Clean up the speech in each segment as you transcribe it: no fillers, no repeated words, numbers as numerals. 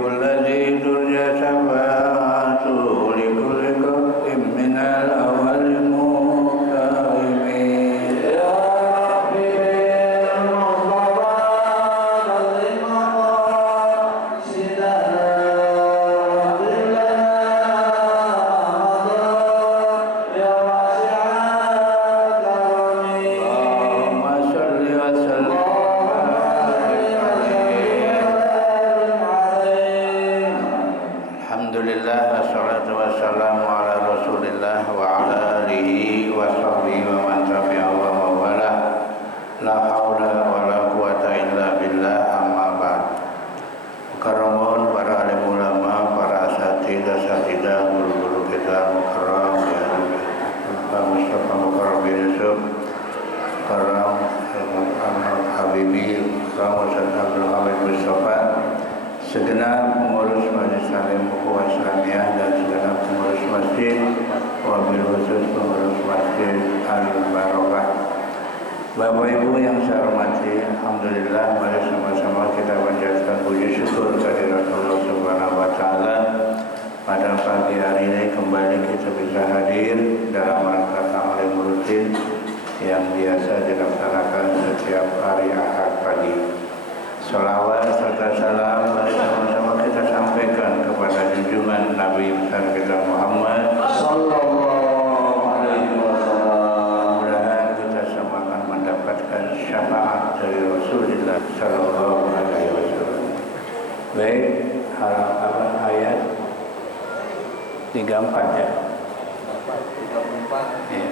الذي ترجى شفاعته لكل قط من الأول مكتئب يا ربي بالمصطفى بلغ مقاصدنا وقنا يا واسع كرمي اللهم صل وسلم Alhamdulillah wassalatu wassalamu ala rasulillah wa ala alihi wa sahbihi wa man tabi'ahu wa wala la hawla wa la quwata illa billah amma ba'd. Mukarramun para alim ulama, para asatidah guru-guru kita mukarram ya Pak Mustafa Mukarram bin Yusuf Mukarram Habibi Ustaz Abdul Hamid Mustafa, segenap pengurus Majelis Taklim Ukhuwah Islamiyah dan segenap pengurus masjid, wabil khusus pengurus masjid Al-Barokah. Bapak Ibu yang saya hormati, alhamdulillah mari sama-sama kita panjatkan puji syukur kehadirat Allah Subhanahu wa taala. Pada pagi hari ini kembali kita bisa hadir dalam rangka taklim rutin yang biasa dilaksanakan setiap hari Ahad pagi. Salawat serta salam mari sama-sama kita sampaikan kepada junjungan Nabi besar kita Muhammad sallallahu alaihi wasallam. Mudah-mudahan kita semua akan mendapatkan syafaat dari Rasulullah sallallahu alaihi wasallam. Baik, halaman ayat 34 ya. 34. Ya.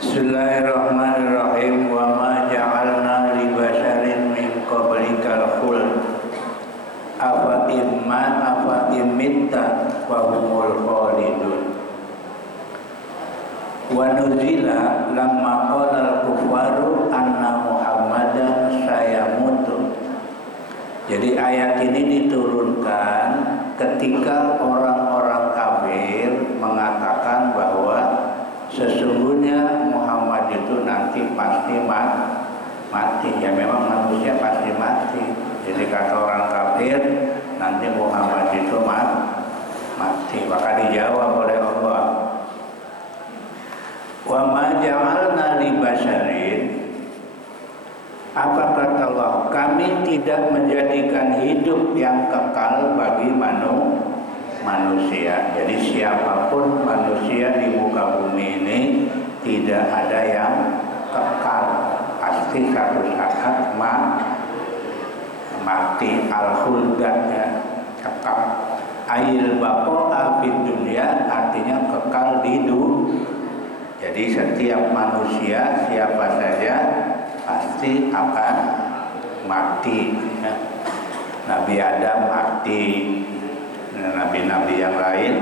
Bismillahirrahmanirrahim. Wa ma ja'alna li basharin min qablikal khuld afa imitta wa humul khalidun. Wa nuzila lamma qala al-kuffaru anna Muhammadan sayamutu. Jadi ayat ini diturunkan ketika orang-orang kafir mengatakan bahwa sesungguhnya Muhammad itu nanti pasti mati. Ya memang manusia pasti mati. Jadi kata orang kafir nanti Muhammad itu mati. Maka dijawab oleh Allah, wa ma ja'alna li basharin, apa kata Allah, kami tidak menjadikan hidup yang kekal bagi manusia. Jadi siapapun manusia di muka bumi ini tidak ada yang kekal, pasti satu saat mati. Al-khuldatnya kekal. Ail baqa'a fid dunya artinya kekal di dunia. Jadi setiap manusia siapa saja pasti akan mati ya. Nabi Adam mati, nabi-nabi yang lain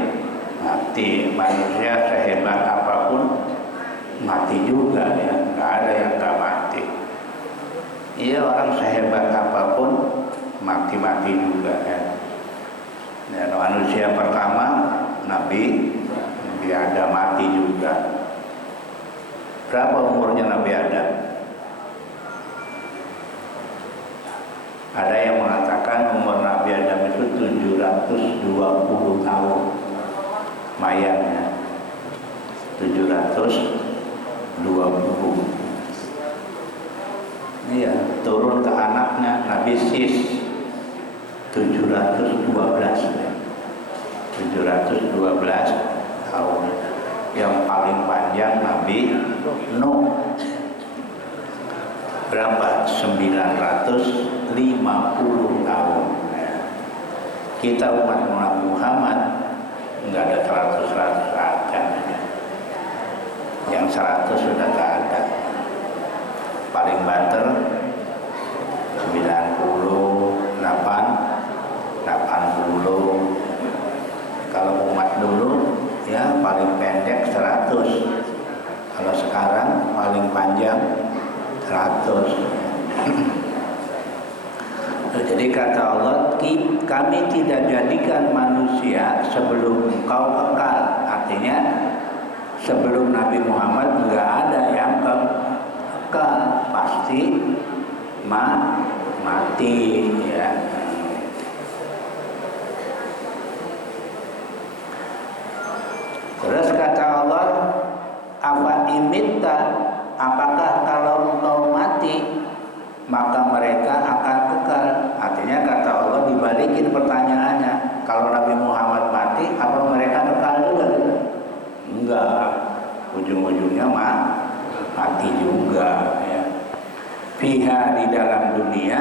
mati, manusia sehebat apapun mati juga ya, nggak ada yang nggak mati. Iya, orang sehebat apapun mati juga ya. Dan manusia pertama Nabi Adam mati juga. Berapa umurnya Nabi Adam? Ada yang mengatakan umur Nabi Adam itu 720 tahun. Mayatnya 720. Iya, turun ke anaknya Nabi Sis 712 ya. 712 tahun. Yang paling panjang Nabi Nuh. Berapa? 950 tahun. Kita umat Muhammad enggak ada 100 aja. Yang 100 sudah enggak ada. Paling banter 98, 80. Kalau umat dulu ya paling pendek 100. Kalau sekarang paling panjang 100. Jadi kata Allah, kami tidak jadikan manusia sebelum engkau kekal. Artinya sebelum Nabi Muhammad enggak ada yang kekal, pasti mati ya. Apa imitta, apakah kalau engkau mati maka mereka akan kekal? Artinya kata Allah dibalikin pertanyaannya, kalau Nabi Muhammad mati apa mereka kekal juga? Enggak, ujung-ujungnya mati juga ya. Fiha, di dalam dunia,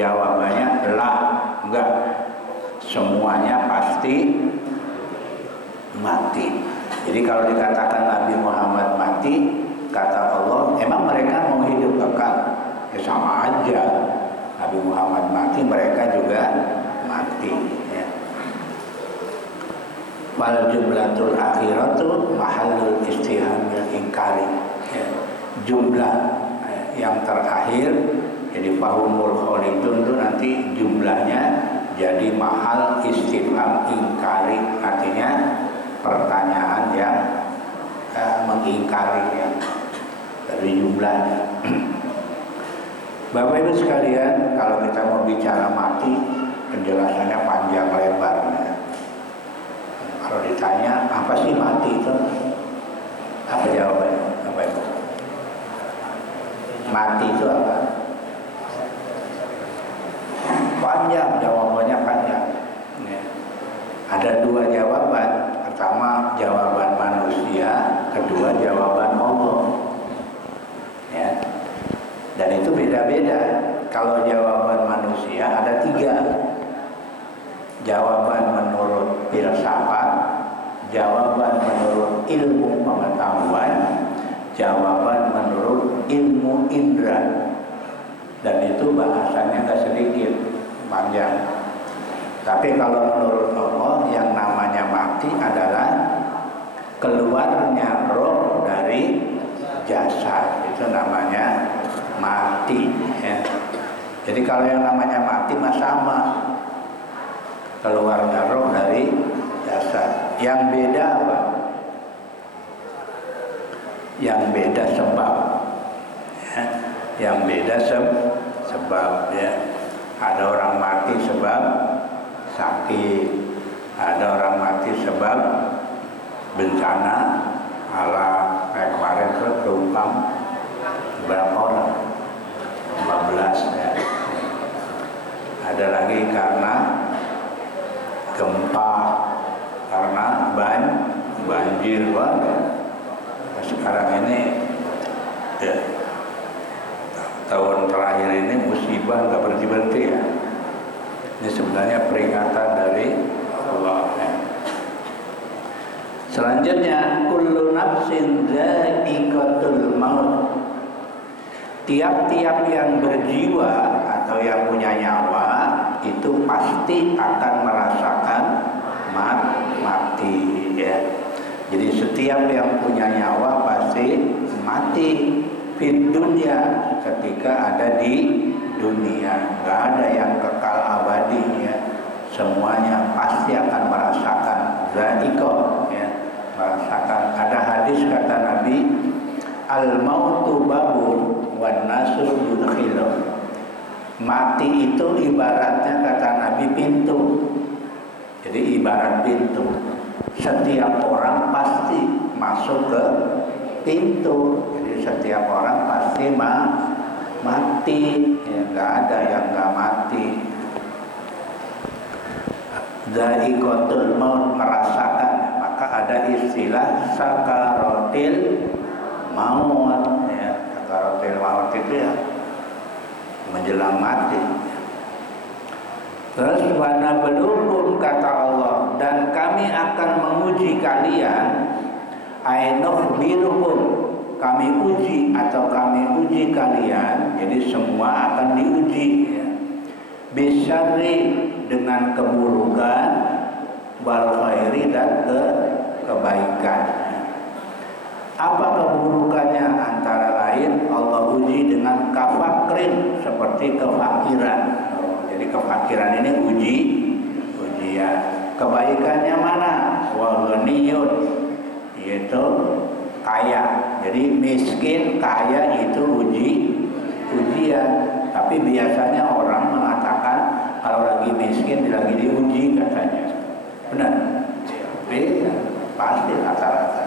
jawabannya lah, enggak, semuanya pasti mati. Jadi kalau dikatakan Nabi Muhammad mati, kata Allah, emang mereka mau hidup kekal? Ya sama aja, Nabi Muhammad mati, mereka juga mati ya. Wal jumlatul akhiratu mahallul istihamil ingkari ya. Jumlah yang terakhir, jadi fahumul khalidun itu nanti jumlahnya jadi mahal istifham ingkari, artinya pertanyaan yang mengingkari ya, dari jumlahnya. Bapak Ibu sekalian, kalau kita mau bicara mati, penjelasannya panjang lebar ya. Kalau ditanya apa sih mati itu, apa jawabannya Bapak Ibu? Mati itu apa? Panjang, jawabannya panjang ya. Ada dua jawaban. Pertama jawaban manusia, kedua jawaban Allah ya. Dan itu beda-beda. Kalau jawaban manusia ada tiga. Jawaban menurut filsafat, jawaban menurut ilmu pengetahuan, jawaban menurut ilmu indera. Dan itu bahasanya nggak sedikit, panjang. Tapi kalau menurut Allah yang namanya mati adalah keluarnya roh dari jasad, itu namanya mati ya. Jadi kalau yang namanya mati mah sama, keluarnya roh dari jasad. Yang beda apa? Yang beda sebab ya. Yang beda sebab ya. Ada orang mati sebab sakit, ada orang mati sebab bencana alam. Kayak kemarin kerumpang berapa orang? 15 ya. Ada lagi karena gempa, karena banjir banget. Sekarang ini ya, tahun terakhir ini musibah nggak berhenti-berhenti ya. Ini sebenarnya peringatan dari Allah ya. Selanjutnya kullu nafsin dha'iqatul maut. Tiap-tiap yang berjiwa atau yang punya nyawa itu pasti akan merasakan mati ya. Jadi setiap yang punya nyawa pasti mati di dunia, ketika ada di dunia. Nggak ada yang kekal abadi ya. Semuanya pasti akan merasakan dha'iqah ya, merasakan. Ada hadis kata Nabi, al-mautu babun wan nasu yudkhilu. Mati itu ibaratnya kata Nabi pintu. Jadi ibarat pintu. Setiap orang pasti masuk ke pintu. Jadi setiap orang pasti mati. Ya, nggak ada yang nggak mati. Dha'iqatul maut, merasakan. Maka ada istilah sakaratil maut ya. Sakaratil maut itu ya menjelang mati. Terus wana belukum kata Allah, dan kami akan menguji kalian, ainuh birukum, kami uji atau kami uji kalian. Jadi semua akan diuji ya. Bisyarri, dengan keburukan, wal khairi, dan kebaikan. Apa keburukannya? Antara lain Allah uji dengan kafakrin, seperti kefakiran. Jadi kefakiran ini ujian. Kebaikannya mana? Wa ghaniyun, yaitu kaya. Jadi miskin, kaya itu ujian. Tapi biasanya orang mengatakan kalau lagi miskin lagi diuji katanya. Benar? Beda, pasti rata-rata.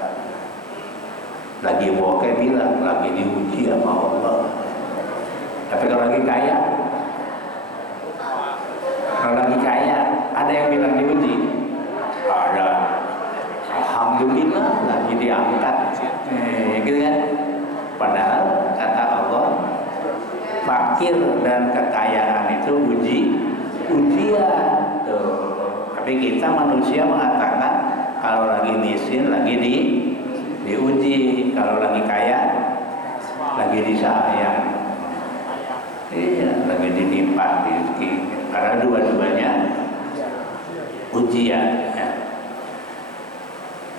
Lagi bokeh bilang lagi diuji sama Allah. Tapi kalau lagi kaya, ada yang bilang diuji? Ada. Alhamdulillah lagi diangkat. Gitu kan? Padahal kata Allah, fakir dan kekayaan itu ujian. Tuh. Tapi kita manusia mengatakan kalau lagi miskin lagi diuji, kalau lagi kaya lagi disayang. Iya, lagi dilipat rezeki. Karena dua-duanya ujian. Ya.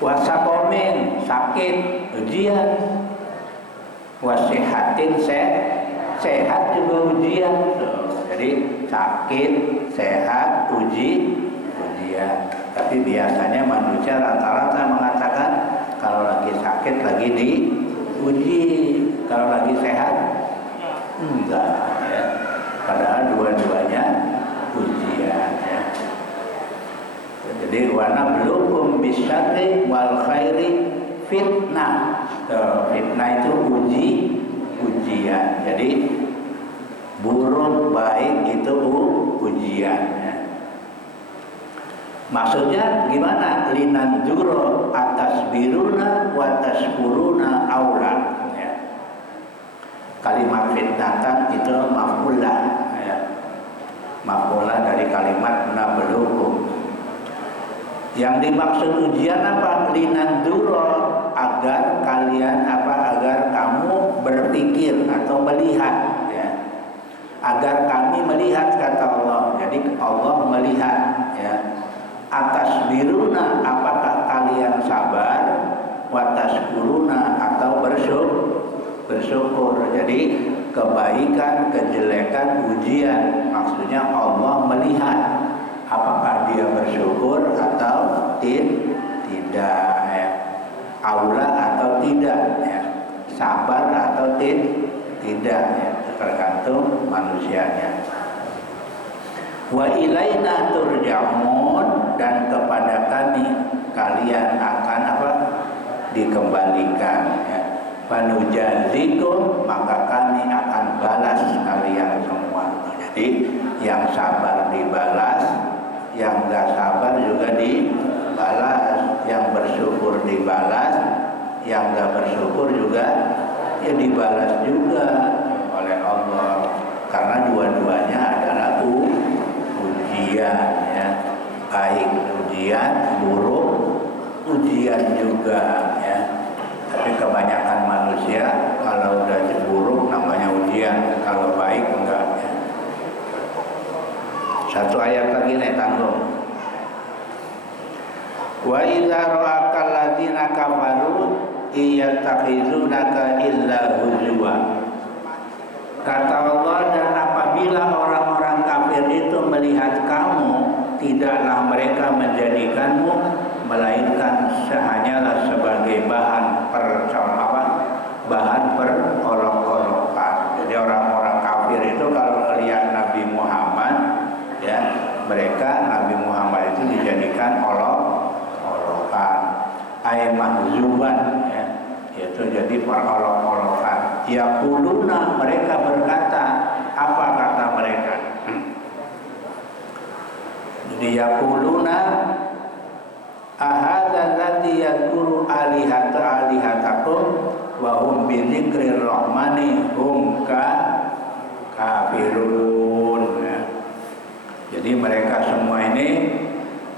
Wasakomin sakit ujian, wasihatin sehat juga ujian. Jadi sakit, sehat, ujian. Tapi biasanya manusia rata-rata mengatakan kalau lagi sakit lagi diuji, kalau lagi sehat enggak. Ya. Padahal dua-duanya ujian. Ya. Jadi wana belum bisyarri wal khairi fitnah. Fitnah itu ujian. Jadi buruk baik itu ujian. Ya. Maksudnya gimana? Linan juro atas biruna watas puruna aula. Ya. Kalimat fitnatan itu maf'ulah. Ya. Maf'ulah dari kalimat nabluhum. Yang dimaksud ujian apa? Linan juro agar kalian agar kamu berpikir atau melihat. Ya. Agar kami melihat kata Allah. Jadi Allah melihat. Ya. Atas biruna apakah kalian sabar, watas kuruna atau bersyukur. Jadi kebaikan, kejelekan, ujian. Maksudnya Allah melihat apakah dia bersyukur atau tidak. Ya. Aula atau tidak. Ya. Sabar atau tidak. Ya. Tergantung manusianya. Wa ilaina turja'un, dan kepada kami kalian akan dikembalikan. Ya. Fanujazikum, maka kami akan balas kalian semua. Jadi yang sabar dibalas, yang gak sabar juga dibalas, yang bersyukur dibalas, yang gak bersyukur juga ya dibalas juga oleh Allah. Karena dua-duanya adalah ujian, ya. Baik ujian, buruk ujian juga, ya. Tapi kebanyakan manusia kalau udah buruk namanya ujian, kalau baik enggak. Ya. Satu ayat lagi nih, tanggung. Wa idza ra'akal ladzina kafaru iyattakhizunaka illa huzwa. Kata Allah, dan apabila orang-orang kafir itu melihat kamu, tidaklah mereka menjadikanmu melainkan hanyalah sebagai bahan perolok-olokan. Jadi orang-orang kafir itu kalau lihat Nabi Muhammad, ya, mereka Nabi Muhammad itu dijadikan olok-olokan, mahzuban, ya, yaitu jadi perolok-olokan. Yaquluna, mereka berkata, apa kata mereka? Jadi yaquluna ahadza alladzi yadhkuru alihatakum wa hum bi dzikrir rahmani hum kafirun. Ya. Jadi mereka semua ini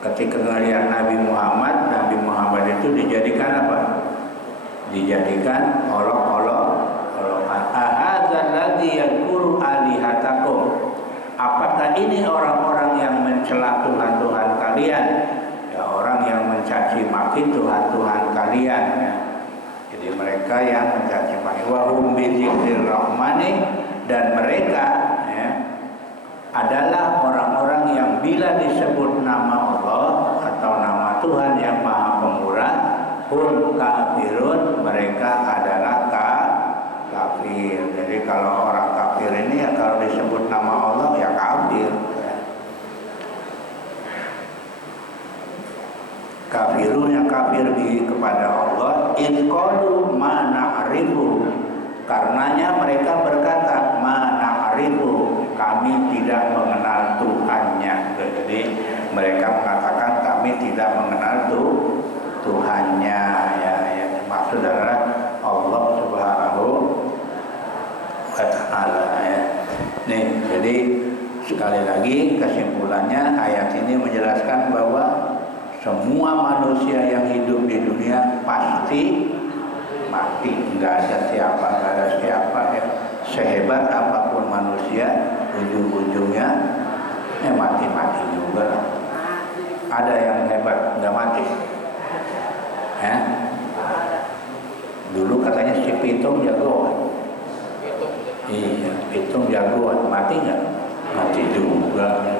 ketika melihat Nabi Muhammad itu dijadikan apa? Dijadikan olok-olokan. Ahadza alladzi yadhkuru alihatakum. Apakah ini orang-orang yang mencela Tuhan-Tuhan kalian? Ya, orang yang mencaci maki Tuhan-Tuhan kalian. Ya. Jadi mereka yang mencaci maki. Wa hum bi dzikrir rahmani, dan mereka, ya, adalah orang-orang yang bila disebut nama Allah atau nama Tuhan yang Maha Pemurah, hum kafirun, mereka adalah kafir. Jadi kalau orang kafir ini ya kalau disebut nama Allah ya kafir. Kafirun yang kafir kepada Allah, in qalu ma tidak mengenal Tuhannya. Jadi mereka mengatakan kami tidak mengenal Tuhannya, ya, ya. Maksud adalah Allah Subhanahu wa Ta'ala, ya. Nih, jadi sekali lagi kesimpulannya ayat ini menjelaskan bahwa semua manusia yang hidup di dunia pasti mati. Nggak ada siapa ya. Sehebat apapun manusia, ujung-ujungnya mati-mati juga. Ada yang hebat nggak mati, ya? Dulu katanya si Pitung jagoan. Iya, Pitung jagoan, mati nggak? Mati juga. Ya.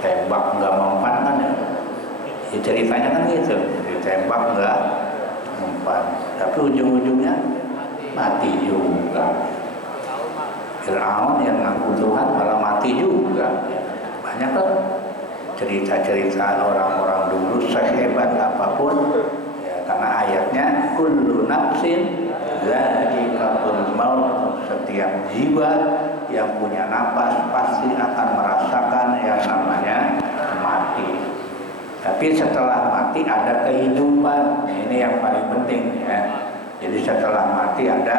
Tembak nggak mempan kan ya? Ya ceritanya kan gitu, ditembak nggak mempan, tapi ujung-ujungnya mati juga. Fir'aun yang ngaku Tuhan malah mati juga. Banyak kan cerita-cerita orang-orang dulu sehebat apapun, ya, karena ayatnya kullu nafsin dha'iqatul maut, setiap jiwa yang punya napas pasti akan merasakan yang namanya mati. Tapi setelah mati ada kehidupan. Nah, ini yang paling penting, ya. Jadi setelah mati ada.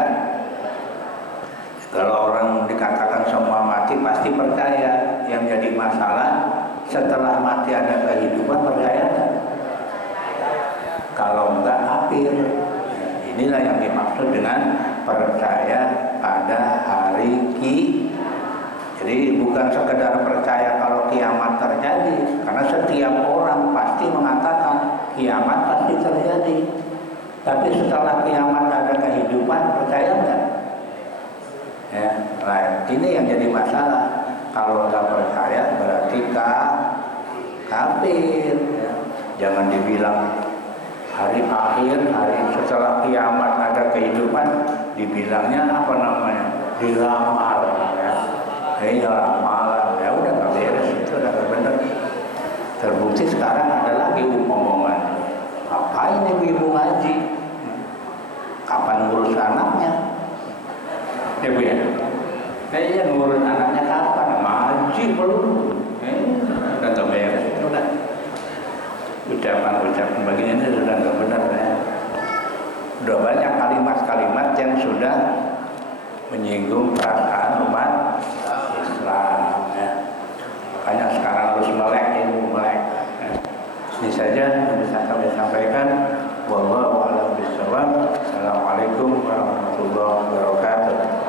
Kalau orang dikatakan semua mati pasti percaya. Yang jadi masalah setelah mati ada kehidupan, percaya nggak? Kalau enggak kafir. Inilah yang dimaksud dengan percaya pada hari Jadi bukan sekedar percaya kalau kiamat terjadi, karena setiap orang pasti mengatakan kiamat pasti terjadi. Tapi setelah kiamat ada kehidupan, percaya enggak? Ya, nah, ini yang jadi masalah. Kalau nggak percaya berarti kafir. Ya. Jangan dibilang hari akhir, hari setelah kiamat ada kehidupan, dibilangnya apa namanya? Dilamar. Ya. Ya ramalan, ya udah nggak beres, itu udah nggak benar. Terbukti sekarang ada lagi omongan, ngapain ibu-ibu ngaji? Kapan ngurus anaknya? Ya bu ya, kayaknya ngurus anaknya kapan? Ngaji belum? Udah nggak beres, itu udah. Ucapan-ucapan begini ini sudah nggak benar, ya. Udah banyak kalimat-kalimat yang sudah menyinggung perasaan umat Islam, ya. Makanya sekarang harus melek. Ya. Ini saja yang bisa kami sampaikan. Wallahu a'lam bishawab. Assalamualaikum warahmatullahi wabarakatuh.